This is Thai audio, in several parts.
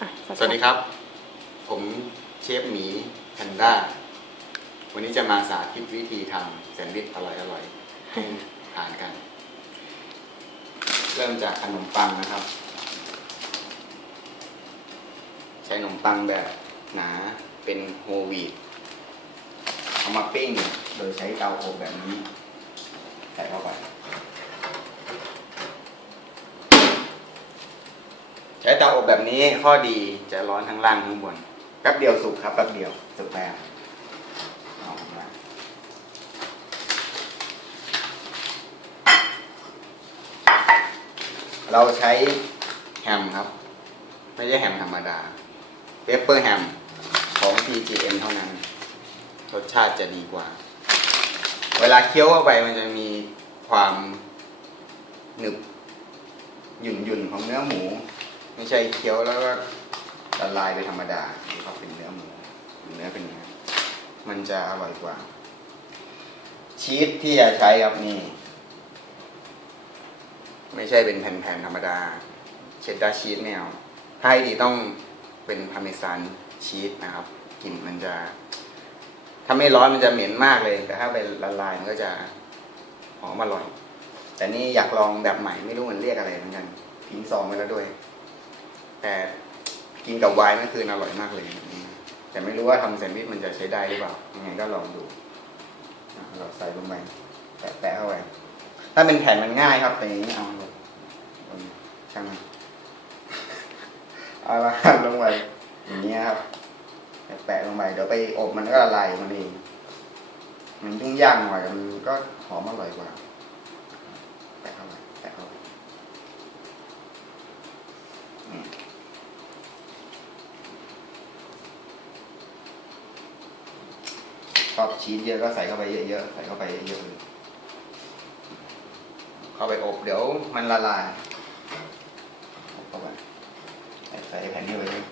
อะสวัสดีครับ ผมเชฟหมีแพนด้า วันนี้จะมาสาธิตวิธีทำแซนด์วิชอร่อยๆให้ทานกัน เริ่มจากขนมปังนะครับ ใช้ขนมปังแบบหนาเป็นโฮลวีตเอามาปิ้งโดยใช้เตาอบแบบนี้ ใส่เข้าไป ใช้เตาอบแบบนี้ข้อดีจะร้อนทั้งล่างทั้งบนแป๊บเดียวสุกครับแป๊บเดียวสุกแป๊บเราใช้แฮมครับ ไม่ใช่แฮมธรรมดาเปปเปอร์แฮมของ PGM เท่านั้น รสชาติจะดีกว่า เวลาเคี้ยวเข้าไปมันจะมีความหนึบหยุ่นหยุ่นๆของเนื้อหมู ไม่ใช่เคี้ยวแล้วก็ละลายไปธรรมดาเขาเป็นเนื้อหมูเนื้อเป็นเนื้อมันจะอร่อยกว่า ชีสที่จะใช้ครับนี่ ไม่ใช่เป็นแผ่นๆธรรมดา เชดดาร์ชีสไม่เอาถ้าให้ดีต้องเป็นพาร์เมซานชีสนะครับกลิ่นมันจะถ้าไม่ร้อนมันจะเหม็นมากเลย แต่ถ้าไปละลายมันก็จะหอมอร่อย แต่นี่อยากลองแบบใหม่ไม่รู้มันเรียกอะไรเหมือนกันทิ้งซองไปแล้วด้วย แต่กินกับไวน์นั่นคืออร่อยมากเลย แต่ไม่รู้ว่าทำแซนด์วิชมันจะใช้ได้หรือเปล่ายังไงก็ลองดูเราใส่ลงไปแปะเข้าไปถ้าเป็นแผ่นมันง่ายครับแต่อย่างนี้เอาลงช่างมันเอาละลงไปอย่างนี้ครับแปะลงไปเดี๋ยวไปอบมันก็ละลายมันเองมันยุ่งยากหน่อยมันก็หอมอร่อยกว่าแปะเข้าไปแปะเข้าไป อืมชอบชีสเยอะก็ใส่เข้าไปเยอะๆใส่เข้าไปเยอะๆเข้าไปอบเดี๋ยวมันละลายเข้าไปใส่ใส่แผ่นนี้ไปเลย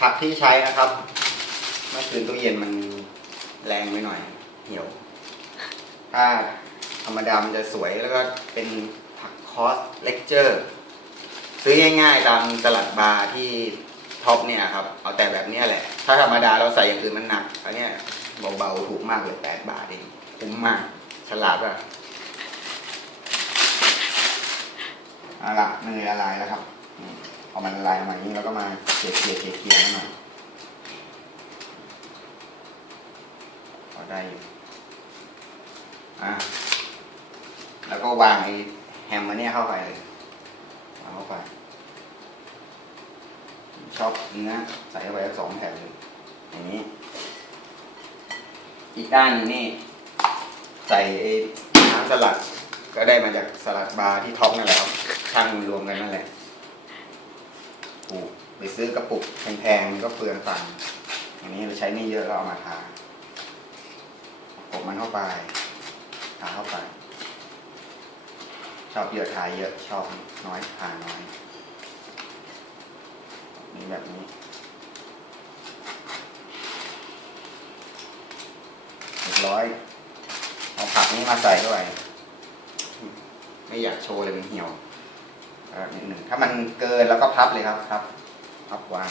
ผักที่ใช้นะครับเมื่อคืนตู้เย็นมันแรงไปหน่อย เหี่ยว ถ้าธรรมดามันจะสวยแล้วก็เป็นผักคอสเลคเจอร์ ซื้อง่ายๆตามตลาดบาร์ที่ท็อปเนี่ยครับ เอาแต่แบบนี้แหละ ถ้าธรรมดาเราใส่อย่างอื่นมันหนัก อันเนี้ยเบาๆถูกมากเลยแปดบาทเองคุ้มมาก ฉลาดป่ะเอาละเนยละลายแล้วครับเอืมพอมันละลายมาอย่างนี้เราก็มาเกลี่ยเกลี่ยเกลี่ยเกลี่ยมันพอได้อยู่อะแล้วก็วางไอ้แฮมมันเนี่ยเข้าไปเลยวางเข้าไป ชอบเนื้อใส่เข้สองแผ่นอย่างนี้ อีกด้านนึงนี่ ใส่ไอ้น้ำสลัด ก็ได้มาจากสลัดบาร์ที่ท็อปนั่นแหละช่างรวมกันนั่นแหละปลูกไปซื้อกระปุกแพงๆมันก็เปลืองตังค์อันนี้เราใช้ไม่เยอะเราเอามาทาผมมันเข้าไปทาเข้าไป ชอบเยอะทาเยอะชอบน้อยทาน้อย แบบนี้เรียบร้อย เอาผักนี้มาใส่ด้วยไม่อยากโชว์เลยมันเหี่ยวนิดหนึ่งถ้ามันเกินแล้วก็พับเลยครับครับพับวาง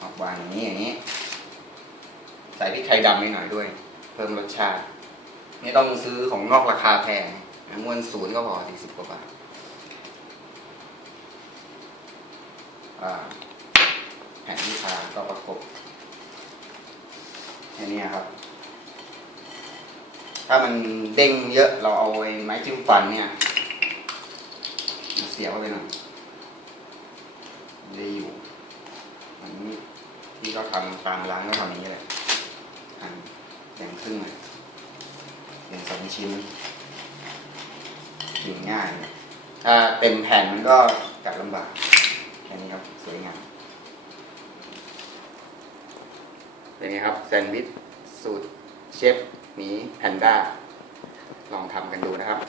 ออกวางอย่างนี้อย่างนี้ ใส่พริกไทยดำนิดหน่อยด้วย เพิ่มรสชาติ ไม่ต้องซื้อของนอกราคาแพงมวนศูนย์ก็พอสี่สิบกว่าบาทแผ่นที่ทาก็ประกบแค่นี้ครับ ถ้ามันเด้งเยอะเราเอาไอ้ไม้จิ้มฟันเนี่ย เสียบเข้าไปหน่อยได้อยู่มือนที่เขาทำตามร้านก็ทำอย่างนี้แหละหั่นแบ่งครึ่งเลย หนึ่งสองชิ้นอยู่ง่าย ถ้าเต็มแผ่นมันก็กัดลำบากแค่นี้ครับ สวยงามเป็นไงครับแซนด์วิชสูตรเชฟหมีแพนด้าลองทำกันดูนะครับ